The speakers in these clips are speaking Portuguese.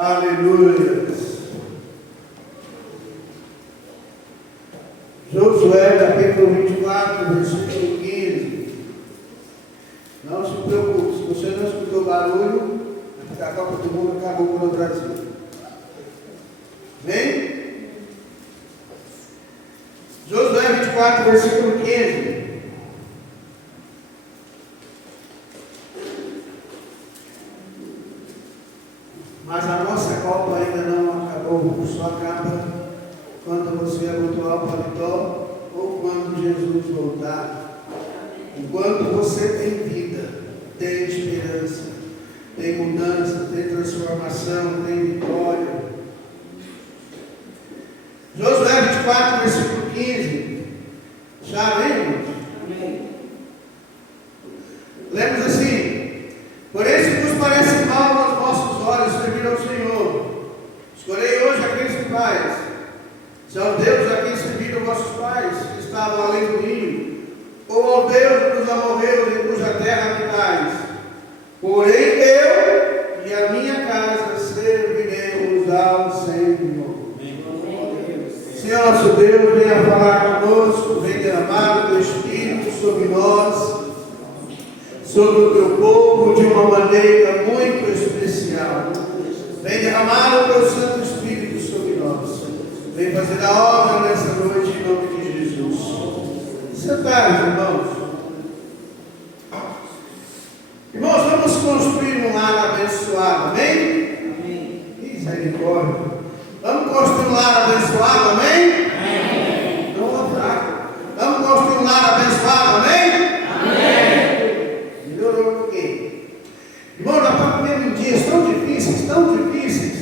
Aleluia. Josué, capítulo 24, versículo 15. Não se preocupe, se você não escutou barulho, a Copa do Mundo acabou com o Brasil. Vem? Josué 24, versículo 15. Mas a nossa Copa ainda não acabou, só acaba quando você abotoar o paletó ou quando Jesus voltar. Enquanto você tem vida, tem esperança, tem mudança, tem transformação, tem vitória. Josué 24, versículo 15. Já lemos? Amém. Lemos assim: porém, se vos parece mal aos vossos olhos servir ao Senhor, escolhei hoje aqueles que faz. Se ao Deus a quem serviram vossos pais, que estavam além do rio, ou ao Deus dos amorreus em cuja terra habitais. Porém, eu e a minha casa serviremos ao Senhor. Senhor nosso Deus, venha falar conosco, venha derramar o teu Espírito sobre nós, sobre o teu povo, de uma maneira muito especial. Vem derramar o teu Santo Espírito sobre nós. Vem fazer a obra nessa noite em nome de Jesus. Sentados, irmãos. Irmãos, vamos construir um lar abençoado, amém? Amém. Misericórdia. Vamos construir um lar abençoado, amém? Amém. Não vou fraco. Vamos construir um lar abençoado, amém? Amém. Melhorou um pouquinho. Irmãos, nós estamos vivendo em dias tão difíceis,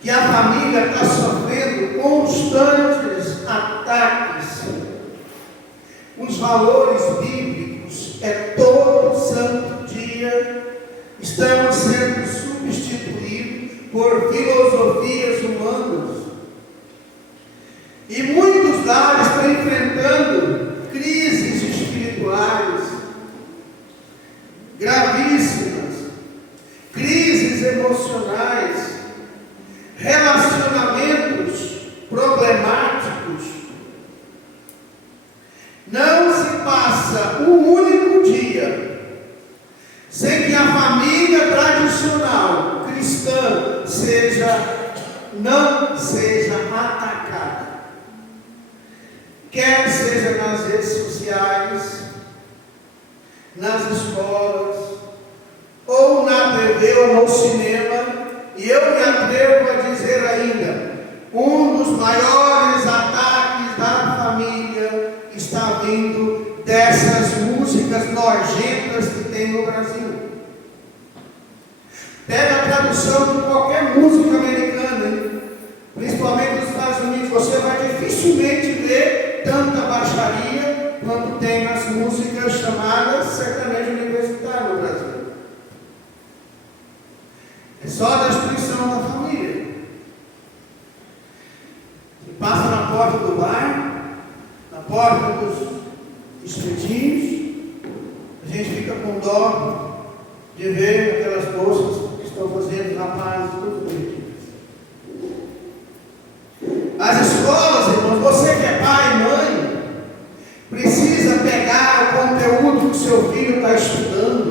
que a família está sofrendo constantes ataques. Os valores bíblicos, todo santo dia, estão sendo substituídos por filosofias humanas. E muitos lares estão enfrentando crises espirituais gravíssimas, crises emocionais, relacionamentos problemáticos. Não se passa um único dia sem que a família tradicional cristã não seja atacada. Quer seja nas redes sociais, nas escolas, ou na TV ou no cinema. E eu me atrevo a dizer ainda, um dos maiores ataques da família está vindo dessas músicas nojentas que tem no Brasil. Pega a tradução de qualquer música americana, hein? Principalmente nos Estados Unidos, você vai dificilmente ver tanta baixaria quanto tem nas músicas chamadas sertanejo universitário no Brasil. É só a destruição da família. Você passa na porta do bar, na porta dos espetinhos, a gente fica com dó de ver aquelas moças que estão fazendo rapazes tudo bonitinho. As escolas, irmãos, você que é pai e mãe, precisa pegar o conteúdo que o seu filho está estudando.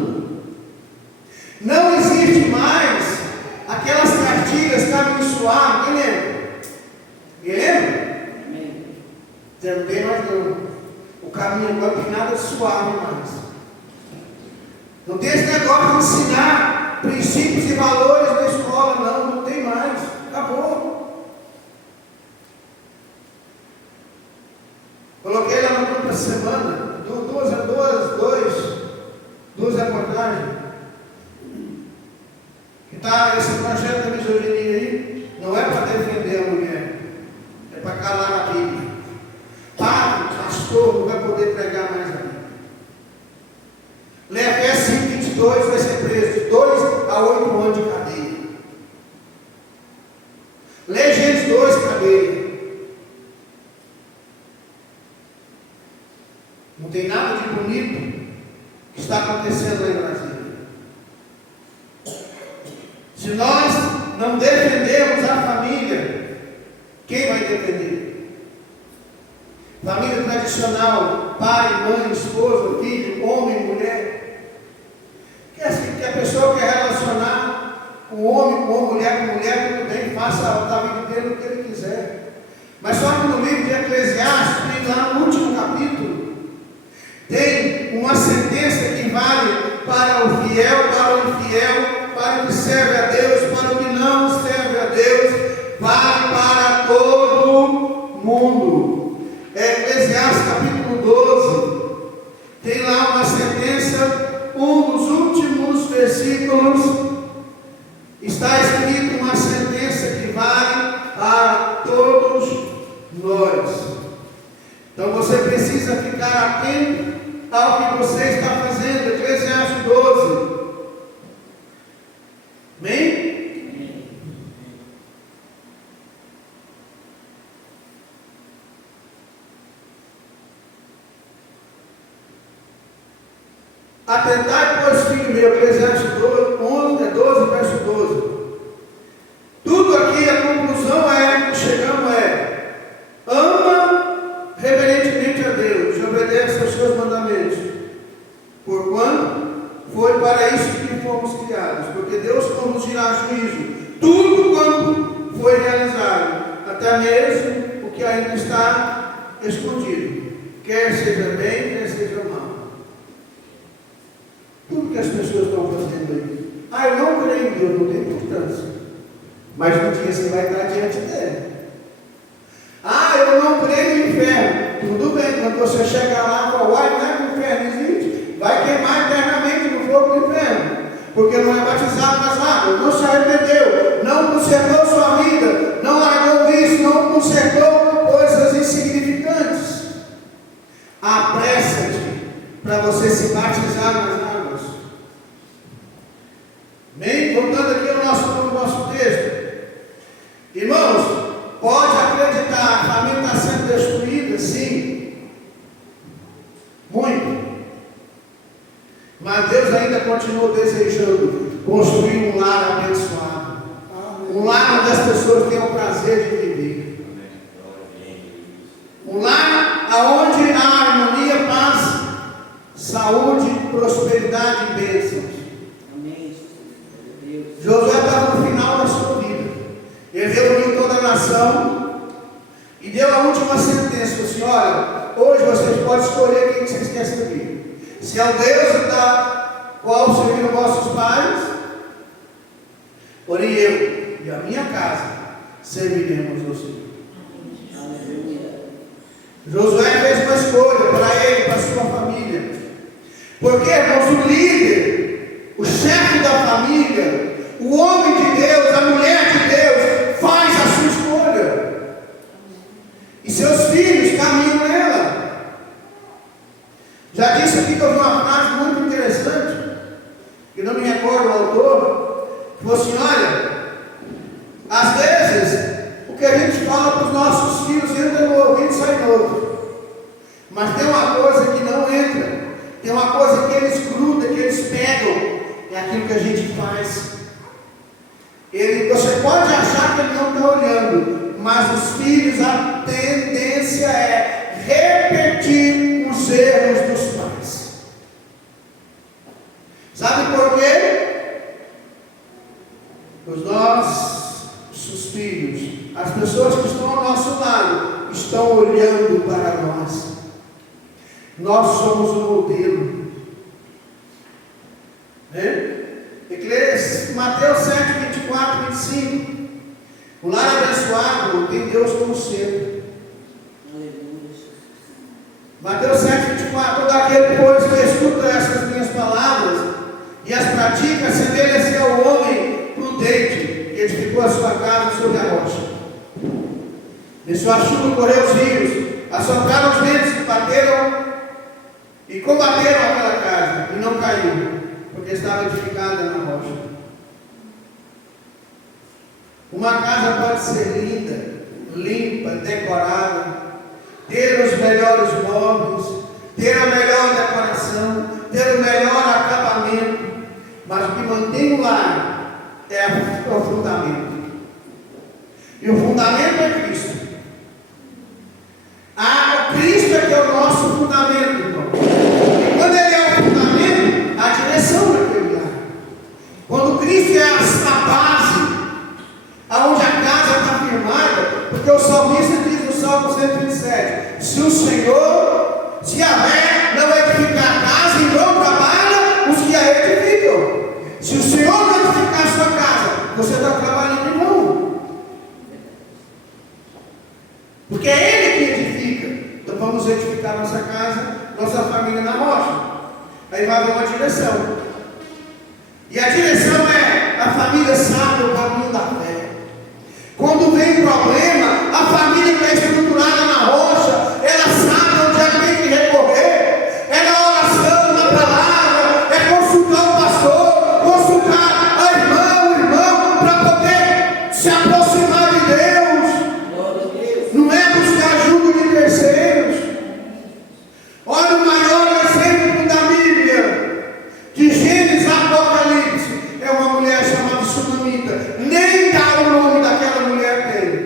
Não existe mais aquelas cartilhas caminho suave. Quem lembra? Quem lembra? Já não tem mais não. O caminho agora não tem nada suave mais. Não tem esse negócio de ensinar princípios e valores na escola, não tem mais. Acabou. Coloquei lá no grupo essa semana duas reportagens. Que tá, esse projeto da misoginia aí não é para defender a mulher, é para calar a Bíblia. Pastor não vai poder pregar mais a Bíblia. Lê Efésios 5:22, vai ser preso de 2 a 8 anos de cadeia. Lê Gênesis 2, cadeia. Não tem nada de bonito que está acontecendo lá em Brasília. Se nós não defendemos a família, quem vai defender? Família tradicional, pai, mãe, esposa, filho, homem, mulher. Que a pessoa quer relacionar com homem, com mulher, tudo bem, faça a vida dele o que ele quiser. Mas só que no livro de Eclesiastes, tem lá no último capítulo, tem uma sentença que vale para o fiel, para o infiel, para o que serve a Deus, para o que não serve a Deus, vale para todo mundo. Eclesiastes capítulo 12, tem lá uma sentença, um dos últimos versículos, está escrito uma sentença que vale para todos nós. Então você precisa ficar atento ao que você está fazendo. Eclesiastes 12. Amém? Atentai, pois, filho meu, Eclesiastes 12, verso 12. Tudo aqui, a conclusão chegamos ama reverentemente a Deus, e obedece aos seus mandamentos, porquanto foi para isso que fomos criados, porque Deus conduzirá a juízo tudo quanto foi realizado, até mesmo o que ainda está escondido, quer seja bem, quer seja mal. Tudo que as pessoas estão fazendo aí, eu não creio em Deus, não tem importância, mas um dia você vai estar diante dele. Eu não creio no inferno. Tudo bem, quando você chegar lá e falar, não é que o inferno existe, vai queimar eternamente no fogo do inferno, porque não é batizado nas águas, não se arrependeu, não consertou sua vida, não largou o vício, não consertou coisas insignificantes. Apressa-te para você se batizar nas águas. Bem, voltando aqui ao nosso texto. Irmãos, pode acreditar, a família está sendo destruída, sim, muito, mas Deus ainda continua desejando construir um lar abençoado, um lar onde as pessoas tenham o prazer de viver, um lar onde há harmonia, paz, saúde, prosperidade e bênçãos. Josué estava no final da sua vida. Ele reuniu toda a nação e deu a última sentença. Assim, olha, hoje vocês podem escolher quem vocês querem servir. Se é o Deus da qual serviram vossos pais, porém eu e a minha casa serviremos ao Senhor. Josué fez uma escolha para ele, para a sua família. Porque, irmãos, o líder, o chefe da família, o homem de Deus, a mulher de Deus, faz a sua escolha. E seus filhos caminham nela. Já disse aqui que eu vi uma frase muito interessante, que não me recordo o autor, que falou assim, olha, às vezes, o que a gente fala para os nossos filhos entra no ouvido e sai no outro. Mas tem uma coisa que não entra, tem uma coisa que eles grudam, que eles pegam, é aquilo que a gente faz. Você pode achar que ele não está olhando, mas os filhos, a tendência é repetir os erros dos pais. Sabe por quê? Os nossos filhos, as pessoas que estão ao nosso lado, estão olhando para nós. Nós somos o modelo. Né? Mateus 7, 24, 25. O lar abençoado tem Deus como centro. Mateus 7, 24. Todo aquele, pois, que escuta essas minhas palavras e as pratica, semelha-se ao homem prudente que edificou a sua casa sobre a rocha. De sua chuva correu os rios, assopraram os ventos que bateram e combateram aquela casa, e não caiu, porque estava edificada na rocha. Uma casa pode ser linda, limpa, decorada, ter os melhores móveis, ter a melhor decoração, ter o melhor acabamento, mas o que mantém o lar é o fundamento. E o fundamento é Cristo. O Cristo é que é o nosso fundamento, irmão. E quando Ele é o fundamento, a direção vai terminar. Quando Cristo é a base, aonde a casa está firmada, porque o salmista diz no Salmo 127, se o Senhor, se Yahvé não edificar a casa, em vão trabalham os que a edificam. Se o Senhor não edificar a sua casa, você está trabalhando em vão. Porque é Ele que edifica. Então vamos edificar nossa casa, nossa família na rocha. Aí vai haver uma direção. E a direção é: a família sabe o caminho da fé. Quando vem problema, a família que é estruturada na rocha, ela sabe onde é que tem que recorrer. É na oração, na palavra, é consultar o pastor, consultar a irmã, o irmão, para poder se aproximar de Deus. Não é buscar ajuda de terceiros. Olha o maior exemplo da Bíblia, de Gênesis a Apocalipse, é uma mulher chamada Sunamita. Nem dá o nome daquela mulher dele.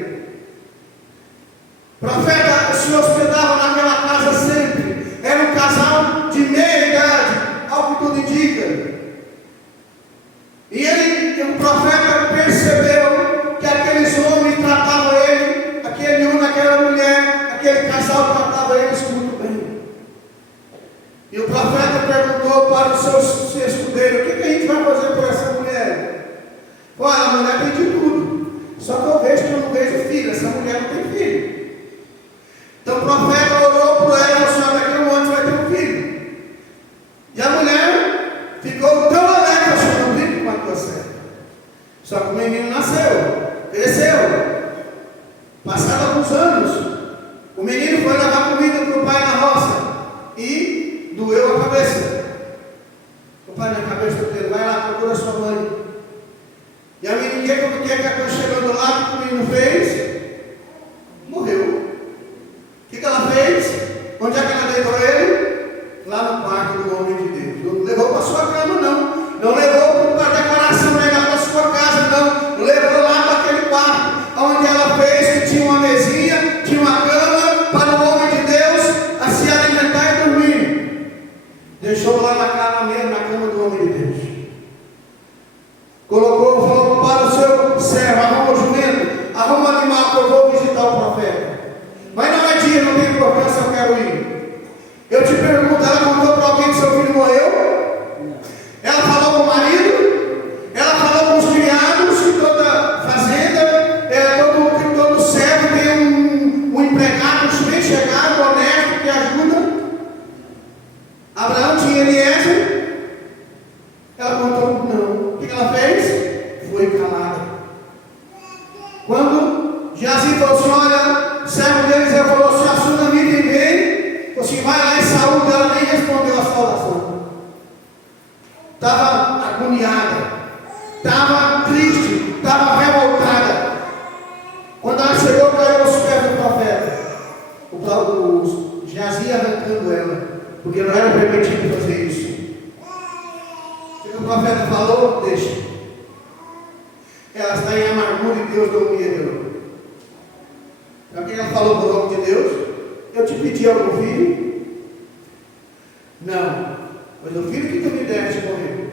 O profeta se hospedava naquela casa sempre. Era um casal de meia idade, ao que tudo indica. E o profeta percebeu que aqueles homens tratavam ele, aquele homem, aquela mulher, aquele casal tratava eles muito bem. E o profeta perguntou para o seu escudeiro: o que a gente vai fazer por essa mulher? Olha, a mulher tem de tudo, só que eu vejo que eu não vejo filho. Essa mulher não tem filho. Então o profeta orou por ela e falou: daqui a um ano você vai ter um filho. E a mulher ficou tão alegre, achou: não brinco com a tua serva. Só que o menino nasceu, cresceu. Passaram alguns anos, o menino foi levar comida para o pai na roça e doeu a cabeça. O pai na cabeça dele: vai lá, procura sua mãe. E a menina, que acabou chegando lá, o que o menino fez? Morreu. O que ela fez? Onde é que ela deitou ele? Lá no quarto do homem de Deus. Não levou para a sua cama, não. Não levou para a decoração legal da sua casa, não. Não levou lá para aquele quarto, onde ela fez que tinha uma mesinha, tinha uma cama para o homem de Deus a se alimentar e dormir. Deixou lá na cama mesmo, na cama do homem de Deus. Colocou, falou para o seu servo: arruma o jumento, arruma o animal que eu vou visitar o profeta. Mas não é dia, não tem importância, eu quero ir. Eu te pergunto, ela contou para alguém que seu filho morreu? Ela falou com o marido? Ela falou com os criados, que toda fazenda, todo servo tem um empregado bem chegado, honesto, que ajuda. Abraão tinha Eliezer? Ela contou, não. O que ela fez? Foi calada. Quando Geazi falou assim: olha, o servo deles falou assim: a Sunamita veio, falou assim: vai lá e saúde. Ela nem respondeu a saudação. Estava agoniada, estava triste, estava revoltada. Quando ela chegou, caiu aos pés do profeta. O Geazi arrancando ela, porque não era permitido fazer isso. O que o profeta falou? Deixa. Ela está em amargura e Deus não me deu. Sabe o que ela falou para o nome de Deus? Eu te pedi algum filho? Não. Mas o filho que tu me deste morreu.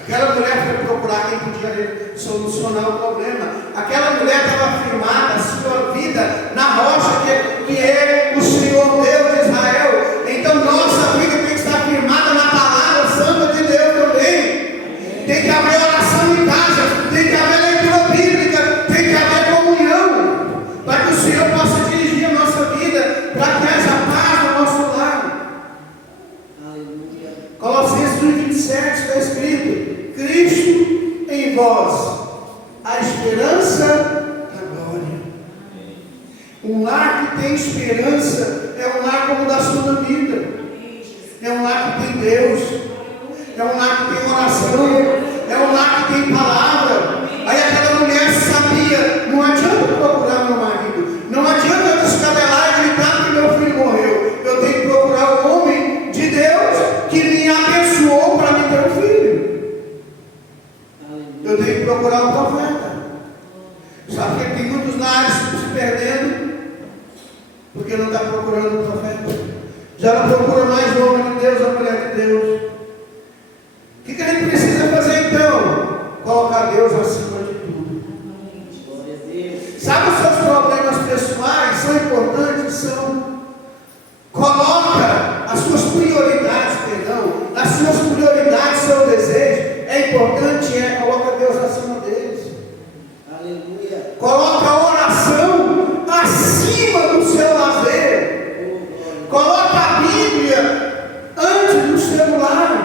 Aquela mulher foi procurar quem podia solucionar o problema. Aquela mulher estava firmada a sua vida na rocha que é o Senhor Deus de Israel. Então nossa vida tem que estar firmada na palavra santa de Deus também. Tem que haver oração em casa, tem que haver leitura bíblica, tem que haver comunhão, para que o Senhor possa dirigir a nossa vida, para que haja paz no nosso lar. Aleluia. Colossenses 1:27 está escrito: Cristo em vós, a esperança da glória. Um lar que tem esperança é um lar como o da Sunamita. É um lar que tem Deus. É um lar que tem oração. É um lar que tem palavra. Aí aquela mulher sabia: não adianta procurar meu marido. Não adianta eu descabelar e gritar que meu filho morreu. Eu tenho que procurar o homem de Deus que me abençoou para me ter um filho. Eu tenho Sabe que tem muitos lares se perdendo porque não está procurando o profeta. Já não procura mais o homem de Deus, a mulher de Deus. O que a gente precisa fazer então? Colocar Deus acima de tudo. Sabe os seus problemas pessoais? São importantes? São. Coloca as suas prioridades, perdão. As suas prioridades, seu desejo. É importante, coloca Deus acima deles. Aleluia. Coloca a oração acima do seu lazer. Coloca a Bíblia antes do celular.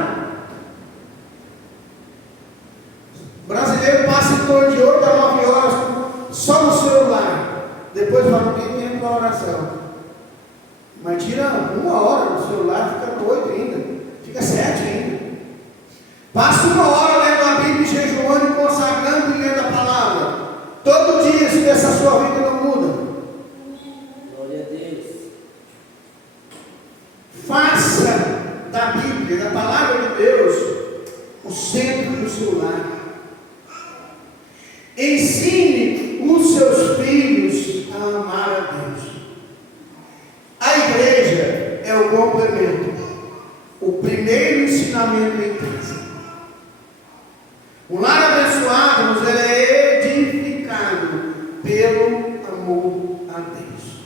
O brasileiro passa em torno de 8 a 9 horas só no celular. Depois vai no tempo para oração. Mas tira 1 hora no celular, fica 8 ainda. Fica 7 ainda. Passa 1 hora lendo a Bíblia, jejuando, consagrando e lendo a palavra. Todo dia, se essa sua vida não muda. Glória a Deus. Faça da Bíblia, da palavra de Deus, o centro do seu lar. Ensine os seus filhos a amar a Deus. A igreja é o complemento, o primeiro ensinamento em casa. O lar abençoado ele é edificado pelo amor a Deus.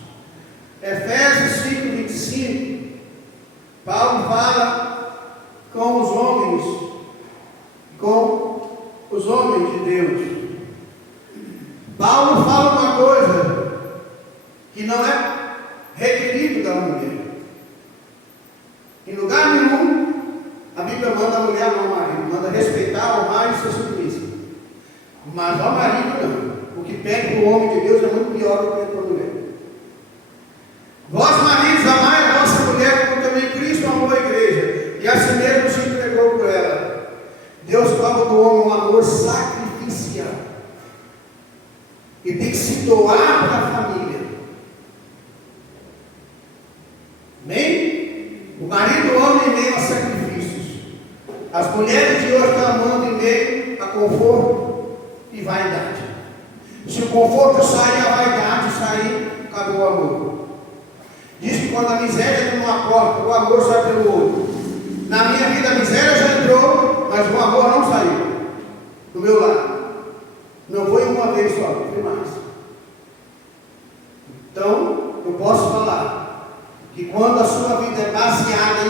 Efésios 5:25, Paulo fala com os homens de Deus. Paulo fala uma coisa que não é requerido da mulher. Em lugar nenhum, a Bíblia manda a mulher amar o marido, manda respeitar, honrar e ser submissa. Mas ao marido não. O que pede para o homem de Deus é muito pior do que pede para a mulher. Vós, maridos, amai a vossa mulher como também Cristo amou a igreja e assim mesmo se entregou por ela. Deus cobra do homem um amor sacrificial. E tem que se doar para a família. Amém? O marido e o homem em meio a sacrifícios. As mulheres de hoje estão amando em meio a conforto e vaidade. Se o conforto sair, a vaidade sair, acabou o amor. Diz que quando a miséria entra numa porta, o amor sai pelo outro. Na minha vida a miséria já entrou, mas o amor não saiu. Do meu lado. Não foi uma vez só, não foi mais. Então, eu posso falar que quando a sua vida é baseada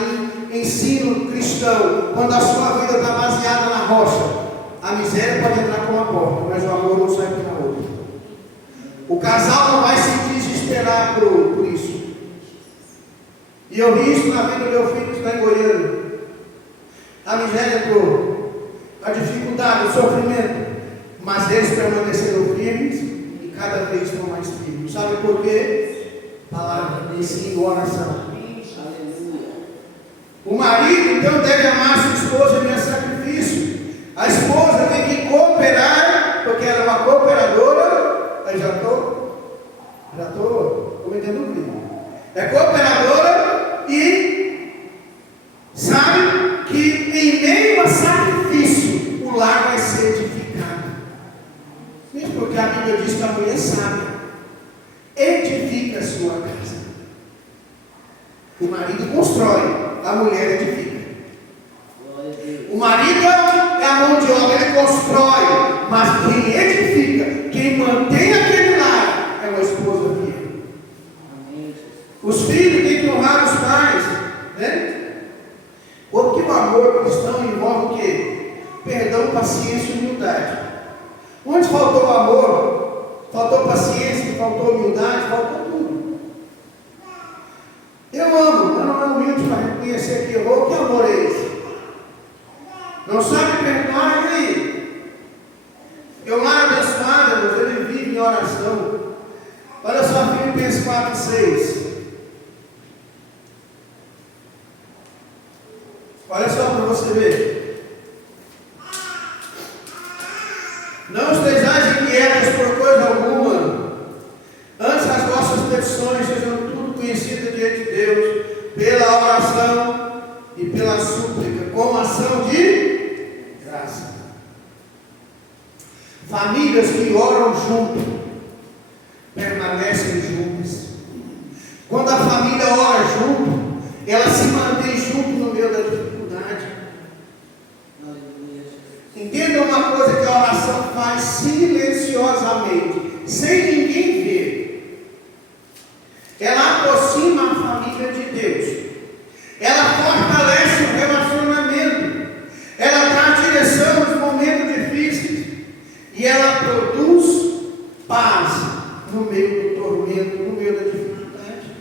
em ensino cristão, quando a sua vida está baseada na rocha, a miséria pode entrar por uma porta, mas o amor não sai pela outra. O casal não vai se desesperar por isso. E eu vi isso na vida do meu filho que está em Goiânia. A miséria entrou, a dificuldade, o sofrimento, mas eles permaneceram firmes e cada vez estão mais firmes. Sabe por quê? Palavra, ensino, oração. O marido então deve amar sua esposa em sacrifício. A esposa tem que cooperar, porque ela é uma cooperadora. Aí já estou cometendo um crime. É cooperadora e sabe que em meio a sacrifício o lar vai ser edificado. Mesmo porque a Bíblia diz que a mulher sábia edifica a sua casa. O marido constrói, a mulher edifica. O marido é a mão de obra, ele constrói, mas quem edifica, quem mantém aquele lar é uma esposa fiel. Os filhos têm que honrar os pais, né? Porque o amor cristão envolve o quê? Perdão, paciência e humildade. Onde faltou amor, faltou paciência, faltou humildade, faltou tudo. Eu amo, mas não é humilde para reconhecer que errou. Que amor é esse? Não sabe perdoar, e aí? Eu lar abençoado, Deus, ele vive em oração. Olha só, Filipenses 4:6. Olha só para você ver. Não estejais inquietos por coisa alguma. Antes as vossas petições sejam tudo conhecidas diante de Deus, pela oração e pela súplica, com ação de graça. Famílias que oram junto, permanecem juntas. Quando a família ora junto, ela se mantém junto no meio da dificuldade. Entenda uma coisa que a oração faz silenciosamente, sem ninguém ver. Ela aproxima a família de Deus. Ela fortalece o relacionamento. Ela dá direção nos momentos difíceis. E ela produz paz no meio do tormento, no meio da dificuldade.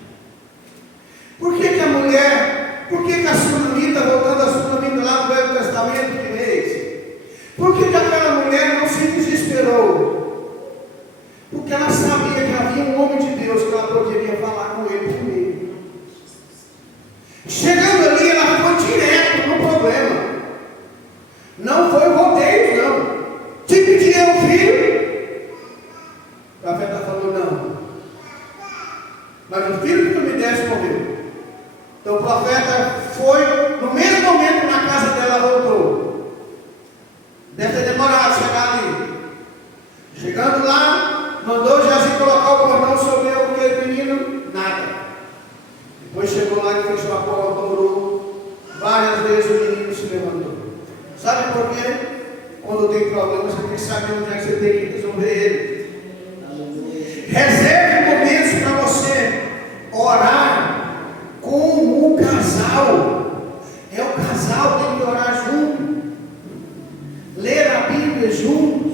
Por que a mulher, por que a sunamita, voltando a sunamita lá no Velho Testamento de Reis, por que aquela mulher não se desesperou? Porque ela sabia que havia um homem de Deus que ela poderia falar com ele primeiro. Chegando ali, ela foi direto no problema. Não foi rodeio, não. Te pedi um filho? O profeta falou, não. Mas o filho que tu me deste morreu. Então o profeta foi, no mesmo momento na casa dela, voltou. Deve ter demorado a chegar ali. Chegando lá, mandou Geazi colocar o cordão sobre aquele menino, nada. Depois chegou lá e fechou a porta, orou. Várias vezes o menino se levantou. Sabe por quê? Quando tem problema, você tem que saber onde é que você tem que resolver ele. Reserve momentos para você orar com o casal. É o casal que tem que orar junto. Ler a Bíblia juntos.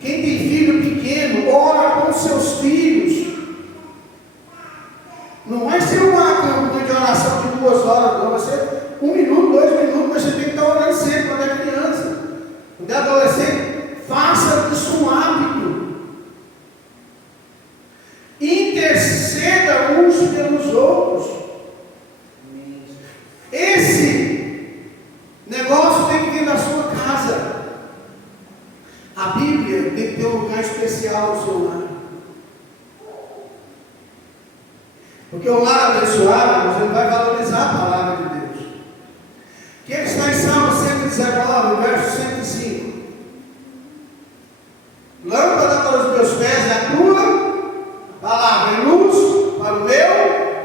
Quem tem filho pequeno, ora com seus filhos. Não vai ser uma campanha de oração de 2 horas, não. Vai ser 1 minuto, 2 minutos, mas você tem que estar orando sempre quando é criança. Quando é adolescente, faça disso um hábito. Interceda uns pelos outros. Esse negócio tem que vir da sua casa. A Bíblia tem que ter um lugar especial no seu lar. Porque o lar abençoado, você vai valorizar a palavra de Deus. Que está em Salmo 119, verso 105. Lâmpada para os meus pés é a tua palavra, e luz para o meu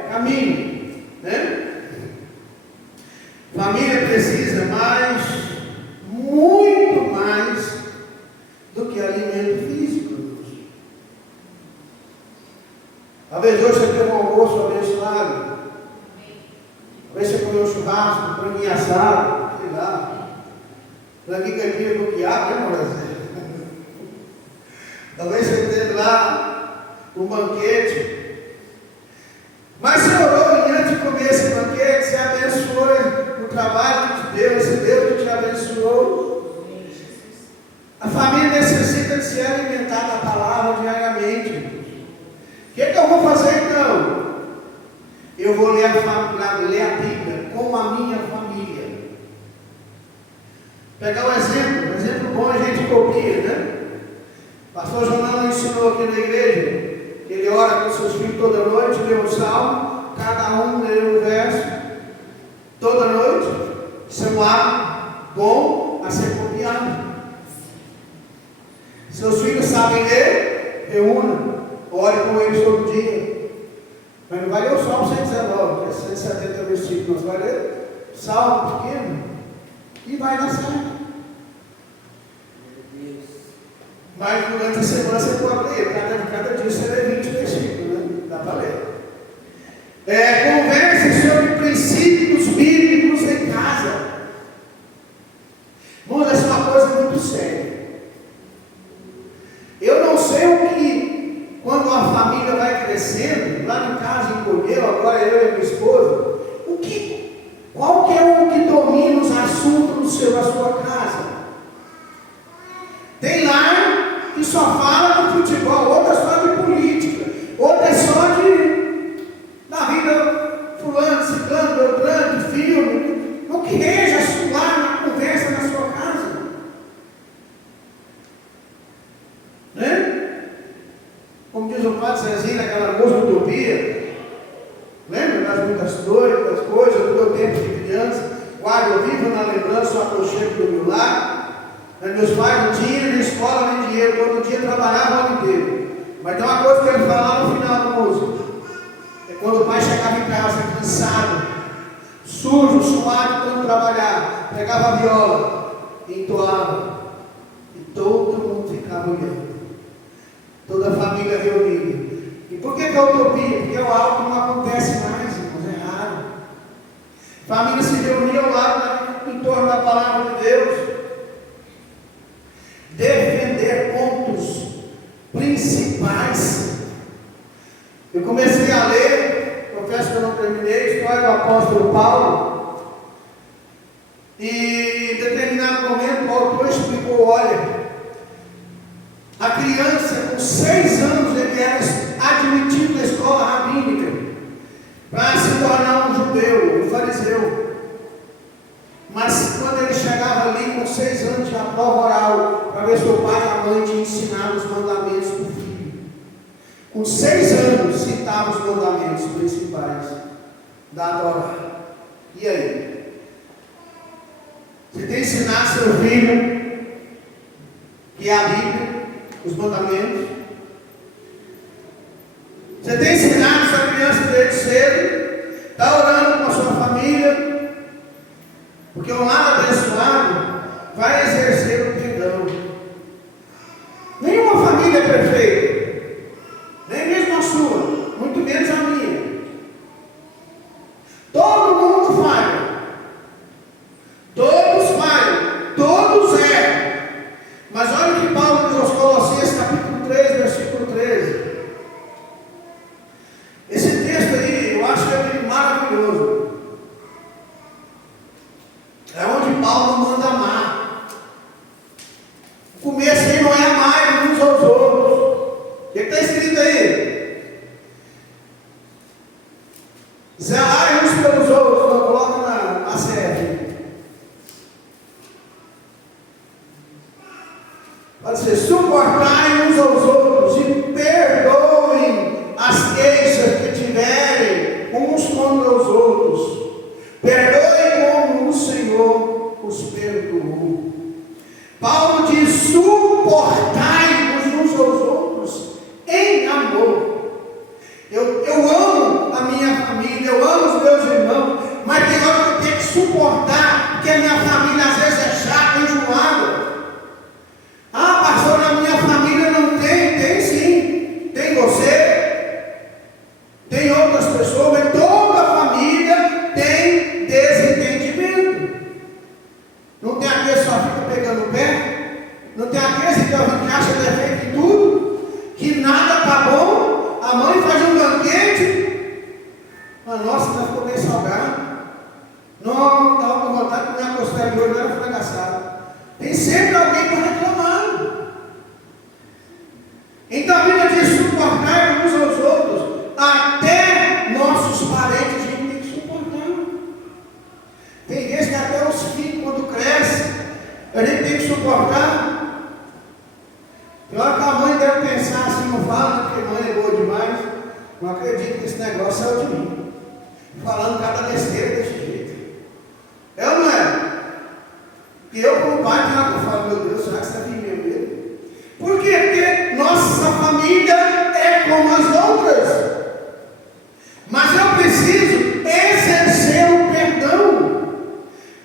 caminho. Né? Família precisa mais, muito mais, do que alimento físico. Talvez hoje você tenha um almoço abençoado. Talvez você comeu um churrasco, franguinho assado, sei lá. Franguinho caipira com quiabo, né, Morazinha? Talvez você teve lá um banquete. Mas você orou e antes de comer esse banquete, você abençoou o trabalho que te deu, esse Deus que te abençoou. A família necessita de ser alimentada da palavra diariamente. O que eu vou fazer então? Eu vou ler a Bíblia com a minha família. Pegar um exemplo bom a gente copia, né? O pastor Jonão ensinou aqui na igreja que ele ora com seus filhos toda noite, lê um salmo, cada um lê um verso, toda noite. Isso é um hábito bom a ser copiado. Seus filhos sabem ler, reúna. Ore com eles todo dia. Mas não vai ler o Salmo 119, que é 170 versículos. Vai ler Salmo pequeno e vai dar certo. Mas durante a semana você pode ler. Cada dia você lê 20 versículos, né? Dá para ler. Converse sobre princípios bíblicos em casa. Irmãos, essa é uma coisa muito séria. Eu não sei o que, quando a família vai crescendo, lá em casa encolheu, agora eu e minha esposa, qual que é o que domina os assuntos da sua casa? Tem lá que só fala de futebol, outra só de política, outra só da vida fulano, ciclano, beltrano, de filme. O que reja lá na conversa na sua casa? Né? Como diz o padre Zezinho naquela música Utopia, lembra das muitas dores, das coisas do meu tempo de criança? Guardo vivo na lembrança o aconchego do meu lar. Meus pais não tinham nem escola nem dinheiro, todo dia trabalhavam o ano inteiro. Mas tem uma coisa que ele fala lá no final da música. É quando o pai chegava em casa cansado, sujo, suado, tanto trabalhar, pegava a viola, entoava, e todo mundo ficava olhando. Toda a família reunida. E por que é utopia? Porque é algo que não acontece mais, irmãos, é raro. Família se reunia ao lado, em torno da palavra de Deus. Defender pontos principais. Eu comecei a ler, confesso que eu não terminei, a história do apóstolo Paulo. E em determinado momento o autor explicou, olha, a criança com 6 anos ele era admitido na escola rabínica para se tornar um judeu, um fariseu. Mas quando ele chegava ali com 6 anos de prova oral, para ver se o pai e a mãe tinham ensinado os mandamentos para o filho. Com 6 anos citava os mandamentos principais da Torá. E aí? Você tem ensinado seu filho que é a Bíblia, os mandamentos? Você tem ensinado sua criança desde cedo? Está orando com a sua família? Porque o lado abençoado vai exercer o perdão. Nenhuma família é perfeita, nem mesmo a sua, muito menos a minha. Todo mundo falha, todos falham, todos erram. Mas olha o que Paulo diz aos Colossenses, capítulo 3, versículo 13. Esse texto aí, eu acho que é maravilhoso. É onde Paulo manda amar. O começo aí não é amar uns aos outros. O que está escrito aí? Zelar uns pelos outros. Não coloca na CF. Pode ser, suportai uns aos outros e perdoem as queixas que tiverem uns contra os outros. Perdoem como o Senhor os perdoou. Paulo diz: suportai-vos uns aos outros em amor. Eu amo a minha família, eu amo os meus irmãos, mas tem hora que eu tenho que suportar, porque a minha família às vezes é chata, enjoada. Ah, pastor, na minha família não tem. Tem sim. Tem você, tem outras pessoas, mas toda a família tem desentendimento. Não tem aquele que só fica pegando o pé, não tem aquele que acha defeito em tudo, que nada está bom, a mãe faz um banquete, mas nossa, já ficou bem salgado. Não, estava com vontade de comer a costela de hoje, não era fragaçado. Tem sempre alguém para reclamar. Então a Bíblia diz: suportar uns aos outros, até nossos parentes a gente tem que suportar. Tem vezes que até os filhos, quando crescem, a gente tem que suportar. Tem hora que a mãe deve pensar assim, não fala, porque mãe é boa demais. Não acredito que esse negócio saiu de mim. Falando cada besteira desse jeito. É ou não é? E eu, como pai, tem hora que eu falo: meu Deus, será que você está vivendo mesmo? Por quê? Porque nossa família é como as outras. Mas eu preciso exercer o perdão.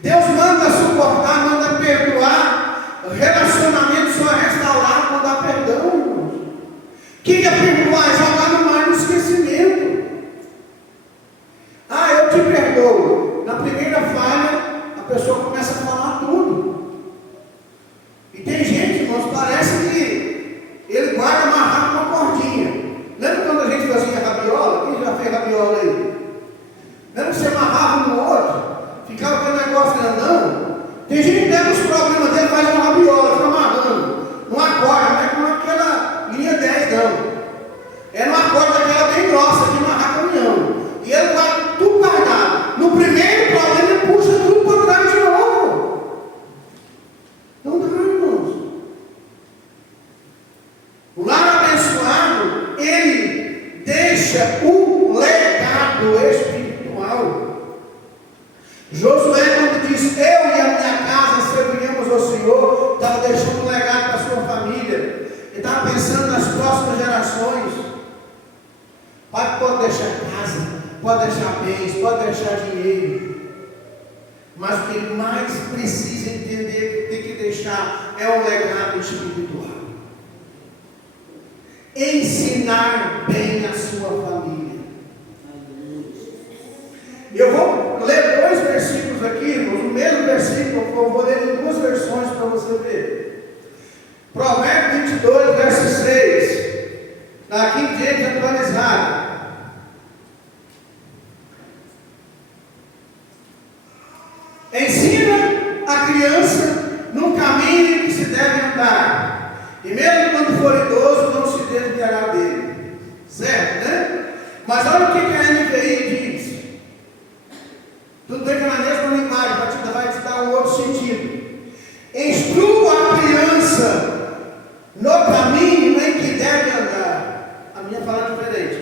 Deus manda suportar, manda perdoar. O relacionamento só é restaurado quando há perdão, irmãos. O que é perdoar? Jogar no mar no esquecimento. Ah, eu te perdoo. Na primeira falha, a pessoa começa a falar tudo. E tem gente, irmãos, parece que ele guarda amarrado com uma cordinha. Lembra quando a gente fazia rabiola? Quem já fez rabiola aí? Lembra que você amarrava um no outro? Ficava aquele negócio grandão? Tem gente que pega os problemas dele, faz uma rabiola, fica amarrando. Numa corda, não é com aquela linha 10 não. É numa corda daquela bem grossa, de amarrar caminhão. E ele vai tudo guardado. No primeiro problema ele puxa tudo para trás de novo. Não dá, irmãos. O lar abençoado, ele deixa um legado espiritual. Josué, quando diz: eu e a minha casa serviremos ao Senhor, estava pode deixar bens, pode deixar dinheiro. Mas o que ele mais precisa entender que tem que deixar é o legado espiritual. Ensinar bem a sua família. Eu vou ler 2 versículos aqui, irmãos, o mesmo versículo, eu vou ler em 2 versões para você ver. Provérbios 22, verso 6. Está aqui em James atualizado. Ensina a criança no caminho que se deve andar, e mesmo quando for idoso, não se desviará dele. Certo, né? Mas olha o que a NVI diz. Tudo bem que na mesma linguagem vai te dar um outro sentido. Instrua a criança no caminho em que deve andar. A minha fala é diferente.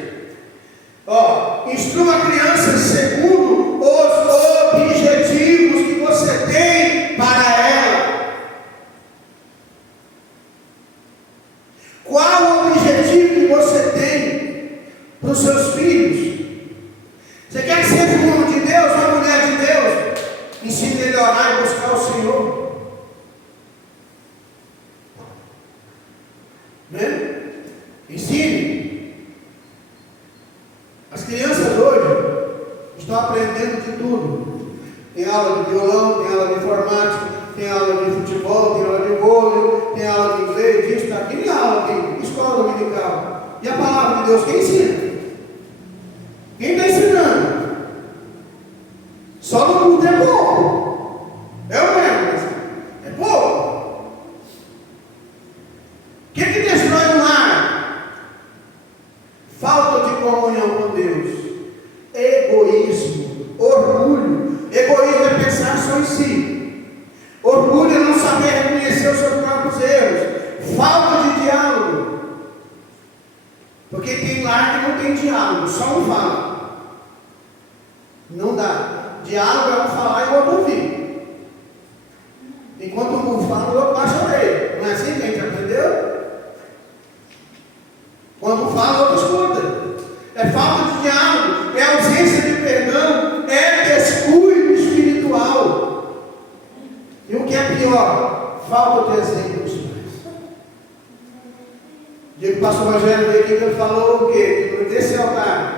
Instrua a criança segundo os objetivos que você tem para ela. Qual o objetivo que você tem para os seus filhos? Você quer que seja um homem de Deus, uma mulher de Deus? Ensine ele a orar e buscar o Senhor. Né? Ensine. As crianças hoje estão aprendendo de tudo. Tem aula de violão, tem aula de informática, tem aula de futebol, tem aula de vôlei, tem aula de inglês, disso, daquilo, tem aula de escola dominical. E a palavra de Deus, quem ensina? Quem está ensinando? Só no culto é pouco. É o mesmo, é pouco. O que destrói o lar? Falta de comunhão com Deus. Egoísmo, orgulho. Egoísmo é pensar só em si. Orgulho é não saber reconhecer os seus próprios erros. Falta de diálogo. Porque tem lar que não tem diálogo, só um fala. Não dá. Diálogo é um falar e o outro ouvir. Enquanto um fala, o outro baixa a orelha. Não é assim que a gente aprendeu? Quando um fala, o outro escuta. É falta de diálogo, é ausência de perdão, é descuido espiritual. E o que é pior? Falta de exemplo dos pais. Digo que o pastor Rogério veio aqui, ele falou o quê? Desse altar.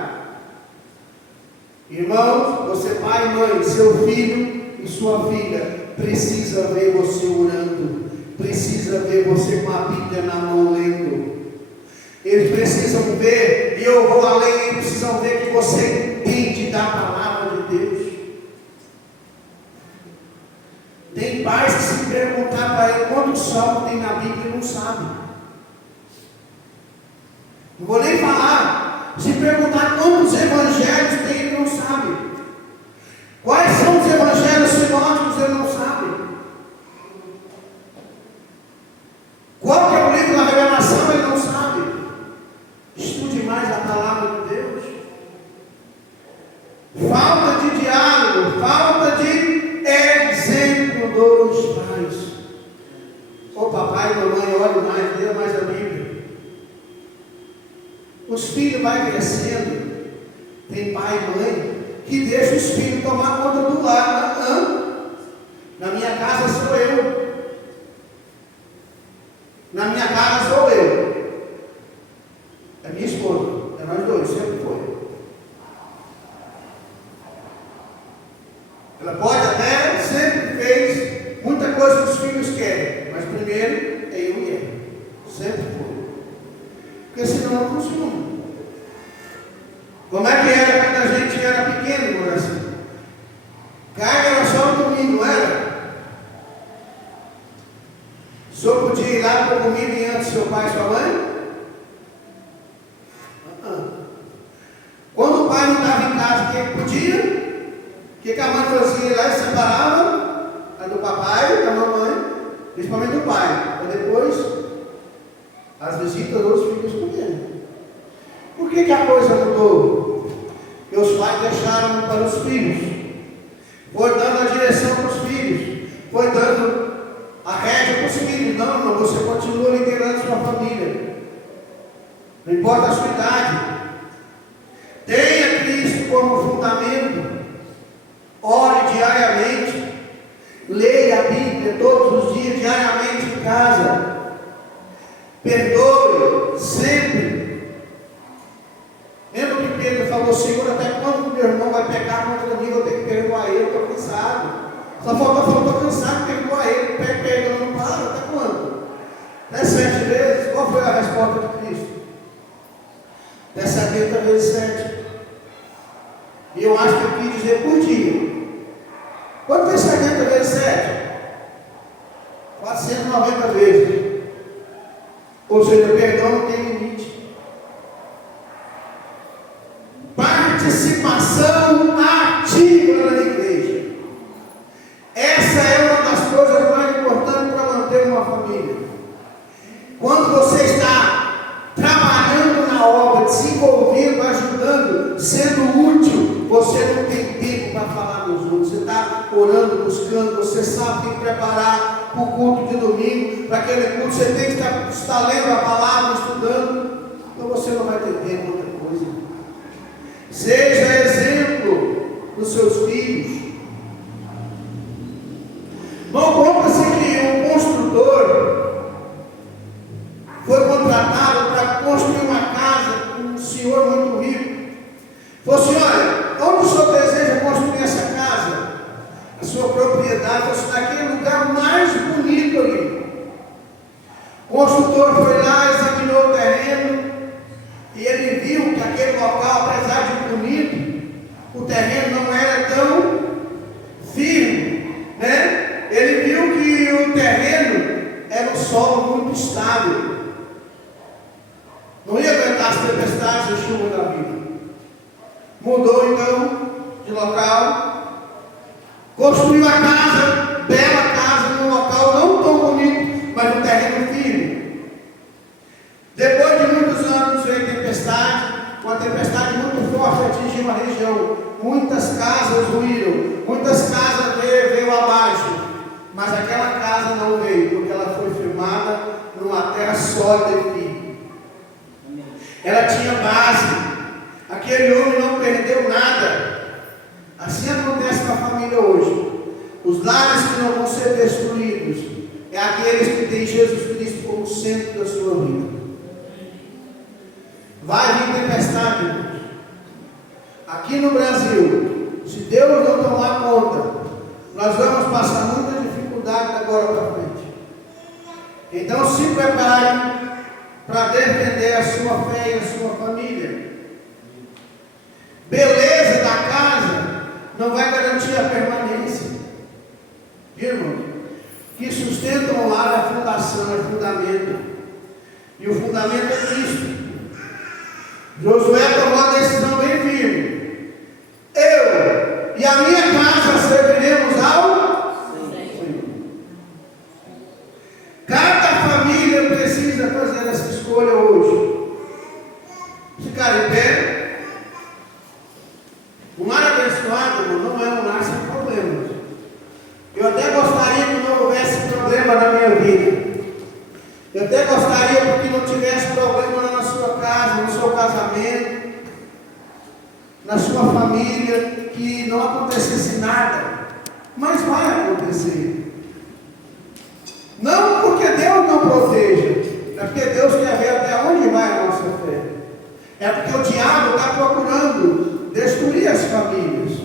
Irmãos, você pai e mãe, seu filho e sua filha precisa ver você orando, precisa ver você com a Bíblia na mão lendo. Eles precisam ver, e eu vou além, eles precisam ver que você entende da palavra de Deus. Tem pais que se perguntar para ele quantos salmos tem na Bíblia e não sabe. Não vou nem falar. Se perguntar quantos evangelhos tem, ele não sabe. Quais são os evangelhos sinóticos, ele não sabe. Qual que é o livro da revelação, ele não sabe. Estude mais a palavra de Deus. Falta de diálogo, falta de exemplo dos pais. Ô papai e mamãe, olhe mais, leia mais a Bíblia. Os filhos vão crescendo. Tem pai e mãe que deixa os filhos tomar conta do lar. Na minha casa sou eu. Na minha casa sou eu. É minha esposa. É nós dois, sempre foi. Ela pode até, sempre fez muita coisa que os filhos querem. Mas primeiro é eu e ela. Sempre foi. Porque senão não funciona. Como é que era quando a gente era pequeno, por assim? Carne era só no domingo, não era? O senhor podia ir lá para comida e antes seu pai e sua mãe? Quando o pai não estava em casa, o que podia? O que a mãe fazia? Ia lá e separava a do papai, da mamãe, principalmente do pai. Para depois, as visitas dos filhos comiam. Por que a coisa mudou? Que os pais deixaram para os filhos. Foi dando a direção para os filhos. Foi dando a rédea para os filhos. Não, você continua liderando sua família. Não importa a sua idade. Tenha Cristo como Perdoe sempre. Lembra que Pedro falou: Senhor, até quando meu irmão vai pecar contra mim, eu vou ter que perdoar ele, estou cansado. Só falta falar: estou cansado de perdoar ele, perdão não para, até quando? Até 7 vezes? Qual foi a resposta de Cristo? Até 70 vezes 7. E eu acho que eu quis dizer por dia. Quanto é 70 vezes 7? 490 vezes. Ou seja, o perdão não tem limite. Participação ativa na igreja. Essa é uma das coisas mais importantes para manter uma família. Quando você está trabalhando na obra, desenvolvendo, ajudando, sendo útil, você não tem tempo para falar dos outros. Você está orando, buscando, você sabe que tem que preparar para o culto de domingo, para aquele culto você tem que estar lendo a palavra, estudando, então você não vai ter tempo para outra coisa. Seja exemplo dos seus filhos. Não conta-se que um construtor foi contratado para construir uma casa com um senhor muito rico. Falou assim: olha, onde o senhor deseja construir essa casa? A sua propriedade, você naquele lugar mais bonito ali. O construtor foi lá, examinou o terreno, e ele viu que aquele local, apesar de bonito, o terreno não era tão firme, né? Ele viu que o terreno era um solo muito estável, não ia aguentar as tempestades e a chuva da vida. Mudou então de local, construiu a casa, bela casa, num local não tão bonito, mas um terreno firme. Depois de muitos anos veio tempestade, uma tempestade muito forte atingiu a região. Muitas casas ruíram, muitas casas veio abaixo, mas aquela casa não veio, porque ela foi firmada numa terra sólida e firme. Ela tinha base. Aquele homem não perdeu nada. Assim acontece com a família hoje. Os lares que não vão ser destruídos é aqueles que têm Jesus Cristo como centro da sua vida. Vai vir tempestade, irmãos. Aqui no Brasil, se Deus não tomar conta, nós vamos passar muita dificuldade agora para frente. Então se prepare para defender a sua fé e a sua família. Beleza da casa não vai garantir a permanência. Irmão, que sustenta o lar é a fundação, é fundamento. E o fundamento é Cristo. Josué tomou uma decisão bem firme. Eu e a minha casa serviremos ao Senhor. Cada família precisa fazer essa escolha hoje. Ficar em pé. Um lar abençoado, irmão, não é um lar sem problemas. Eu até gostaria que não houvesse problema na minha vida. Eu até gostaria que não tivesse problema na sua casa, no seu casamento, na sua família, que não acontecesse nada. Mas vai acontecer. Não porque Deus não proteja, é porque Deus quer ver até onde vai a nossa fé. É porque o diabo está procurando destruir as famílias.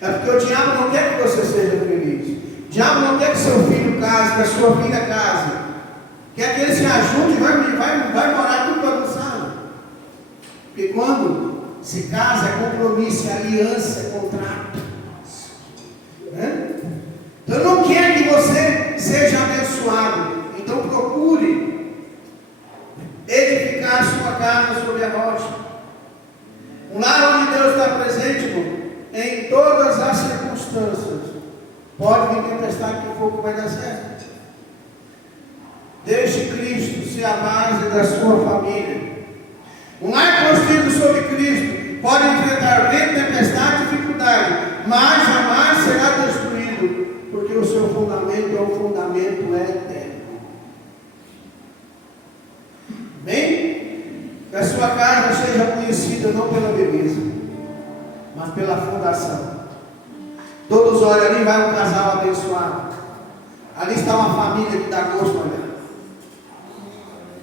É porque o diabo não quer que você seja feliz. O diabo não quer que seu filho case, que a sua filha case. Quer que ele se ajude e vai morar tudo bagunçado. Porque quando se casa é compromisso, é aliança, é contrato. Né? Então não quer que você seja abençoado. Então procure edificar a sua casa sobre a rocha. Um lar onde Deus está presente, irmão, em todas as circunstâncias. Pode vir tempestade que for, vai dar certo. Deixe Cristo ser a base da sua família. Um lar construído sobre Cristo pode enfrentar vento, tempestade e dificuldade, mas jamais será destruído, porque o seu fundamento é um fundamento eterno. Amém? Que a sua casa seja conhecida não pela beleza, mas pela fundação. Todos olham ali, vai um casal abençoado. Ali está uma família que dá gosto para olhar.